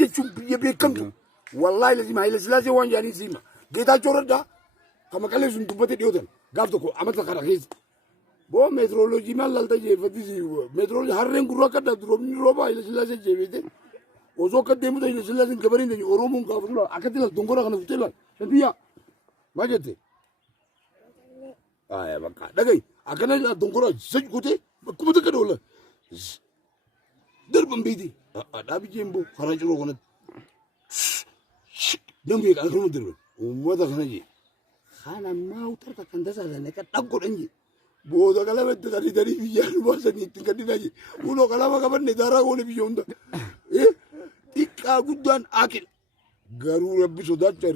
jechuun biyya beekamtu wallaahi lazima Haile Sillaasee waan jaanii siima Geetaachoo Raddaa kan Maqalee sun dubbate dhiyootan gaaf tokko amata kana keessa boo meetrooloojii maal laalta jeefatisi meetrooloojii harreen gurraa akka addaatu roobni rooba Haile Sillaasee jeefete osoo akka deemutu Haile Sillaaseen gabariin danyi Oromoon gaafa tula akkatti laal dongora kana futee laal shantiyaa maal jette bakka dhagayi akkana laal dongora saj kutee bakkuma takka dhoola darban beeti dhaabi jeembo karaa ciroo kanatti namni akkanuma darban uummata kana jee kana ammaa utarka kan tasaasane akka dhaggodhan jee booda qalama itti tarii biyyaan baasanii ittiin kannina jee kunoo qalama qabanne daaraa goone biyya hunda xiqqaa guddaan akil garuu rabbi sodaacha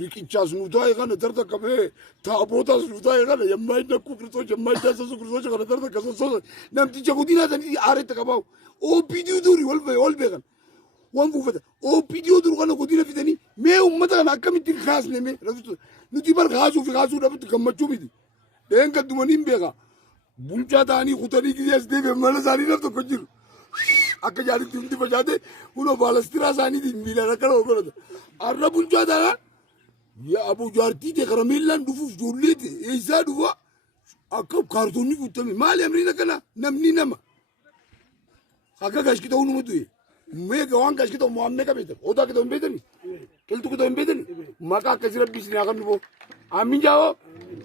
riqichaas nu taa'e kana tarta qabee taabootaas nu taa'e kana yammaa inni akkuu kiristoos yammaa inni asasu kiristoos kana tarta kasosoos namticha guddinaa sanii aaretti qabaa'u OPDO duri wal beekan waan buufata OPDO duri kana guddina fidanii mee uummata kana akkamittiin kaasne mee nuti bar kaasuu dhabutti gammachuu miti dheen gaddumanii hin beeka bulchaa ta'anii kutanii gizees deebi'an mala isaanii laf tokko jiru akka jaalitti hundi facaate kunoo baalastiraa isaaniitiin miilaan akkana oggolata arra bulchaa ta'an yaa aboo jaartii ta'e karameellaan dhufuuf ijoolleeti eessaa dhufa akka kaartoonni guutame maali amriin akkana namni nama akka gaashki ta'uu numa du'e meeqa waan gaashki ta'u mo'ammee qabeetan odaa akka ta'u hin beekani qilxu akka ta'u hin beekani maqaa akkasii rabbi isin haa kennu boo aamin jaawoo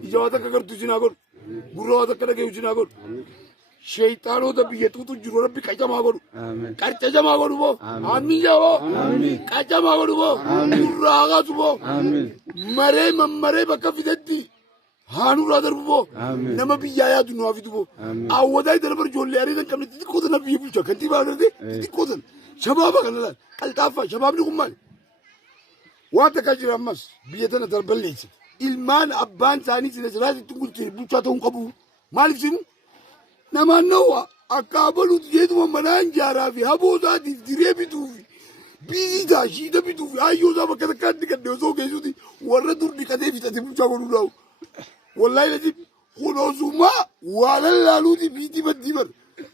ija waan akka gartuu isin haa godhu gurra waan akka dhagayu isin haa godhu shayxaanota biyyattuutu jiru rabbi qacamaa godhu qarcajamaa godhu boo aamin jaawoo qacamaa godhu boo gurra haa kaasu boo maree mammaree bakka fidetti haanurraa darbu boo nama biyyaa yaadu nu haa fidu boo awwadaa darbar ijoollee ariitan qabne xixiqqootan biyya bulchaa kan tiibaa darte xixiqqootan shabaaba kana laal qalxaaffaa shabaabni kun maali waan takkaa jira ammas biyya tana darballeessite ilmaan abbaan isaanii sina siraasitti gulte bulchaa ta'uu qabu maaliif simu naannoo akka abaluuti jeetuma manaan jaaraa fi habootaatiif diree bituufi biiziidhaa shiita bituufi hayyoosaa bakka takkaatti gadde osoo keessuti warra dur dhiqatee fixate bulchaa godhuu dhaa'u wallahi najib khulosuma wala laluti biti badibar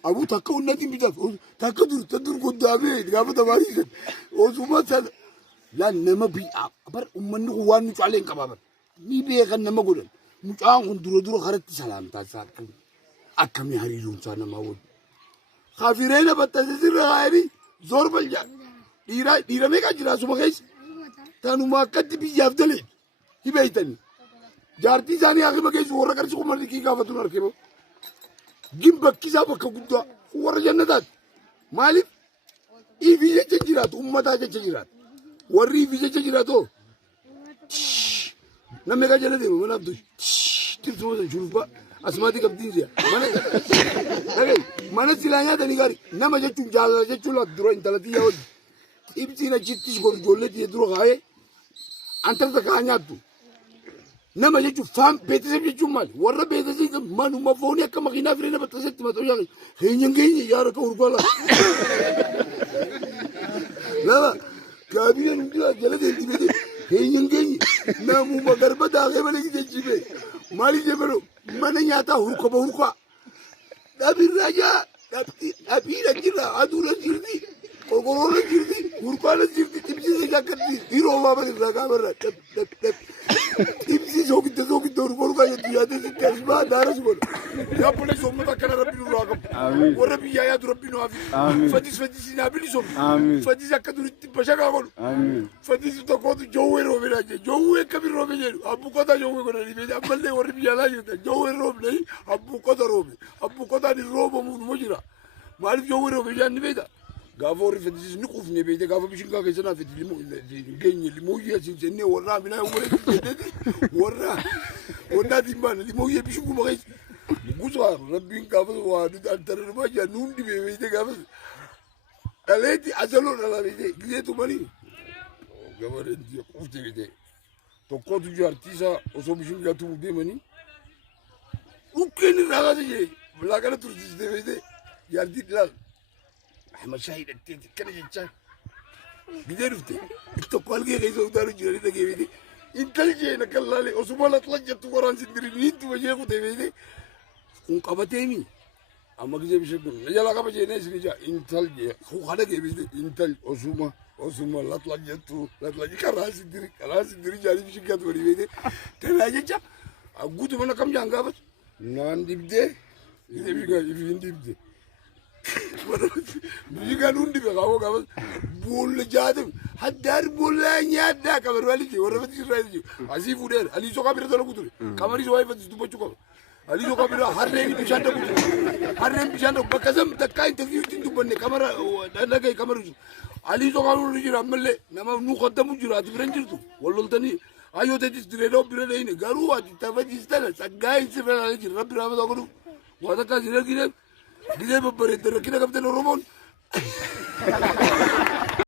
abu takka unnati bitat takka dur godabe gafa tabari osuma sal la nama bi bar umman ko wanu chalen kababar ni be kan nama godan mucaan kun duro kharatti salam ta sakam akami harirun sana mawud khafirena batasir ghairi zor balja dira me ka jira suma kais tanu makati bi yafdali hibaytani jaartii isaanii hakiima keessu warra qarshii kumarri kii gaafatuun arginu gimbakkisaa bakka guddaa warra jannataati maaliif ifii jecha jiraatu ummataa jecha jiraatu warri ifii jecha jiraatoo namni kaa jala deemu mana abdu tirtuma san shurufba asmaatii qabdiin siya mana silaa nyaatanii gaarii nama jechuun jaalala jechuun laatu dura intalatii yaa wajji ibsiin achittis godhu ijoollee tiyya dura kaayee antarta kaa nyaattu nama jechuun faam beetisee jechuun maali warra beetisee manuma foonii akka makiinaa firee nama taseetti maxoo yaa keenyan yaara ka urgola nama kaabineen hundinaa jala deemti beete keenyan namuma garba daakee malee jechiifee maali jebero mana nyaataa hurkaa dhabirraa jaa dhabiira jira aduura jirti qogoroora jirti hurkaana jirti tibsiisa jakkatti dhiiroomaa balirraa gaabarraa tibsi soogidda hurkaa jettu yaadee sitti asmaa daaras godha yaabbolee soommata akkana rabbi nurraa qabu warra biyyaa yaadu rabbi nu hafi fadis naa bilisoom fadis akka duritti bashakaa godhu fadis tokkootu joowwee roobe naa jee joowwee akkamiin roobe jedhu abbuqota joowwee godhanii beekte ammallee warri biyyaa laa jirtan joowwee roobne abbuqotaan hin roobamu numa jira maaliif joowwee roobe jaanni beekta gaafa warri fedhis ni qufne beekte gaafa bishin kaa keessa naa fedhi geenye limooyyee asiin jennee warra aminaa warra jedheeti warra wannaatiin baana limooyyee bishin kuma keessa guutuu rabbiin gaafa waa antara dhumaa jaa nuun dhibee beekte gaafa dhaleetti asaloo dhalaa beekte gizeetu manii gabareen qufte beekte tokkootu jaartiisaa osoo bishin gaatuuf deemanii dhukkeen irraa kaasa jee laaqana tursiiste beekte jaartii dhilaal أحمد شاهد التيت كنا جتشا بدير فتى التقال كي غيزو دارو جري تجيبيدي إنت الجي نكلا لي أسمع لا تلجت وران سندري نيت وجهه كده بيدي كون قبتيمي amma gije bishakun jala ka baje ne shi ja intal je ko kada ke bi intal osuma latla jetu latla karasi diri jari bishikat wari be tana je ja agutu mana kam janga ba nan dibde ide biga ifin dibde biga nundi be gawo gawo bol jadum haddar bolanya da kamar waliki wara fati israeli asifu der ali so kabira dala kutur kamari so way fati duba chuko ali so kabira harre ni bishanda bakazam takay interview tindu bonne kamera daga kamera ali so kabira jira malle nama nu khadamu jira dibranjirtu wallol tani ayo te dis diredo birede ni garu ati tafaji stala sagay sifala ni rabbi rabbi dogodu wada ka jira gire babare tere kina kapten romon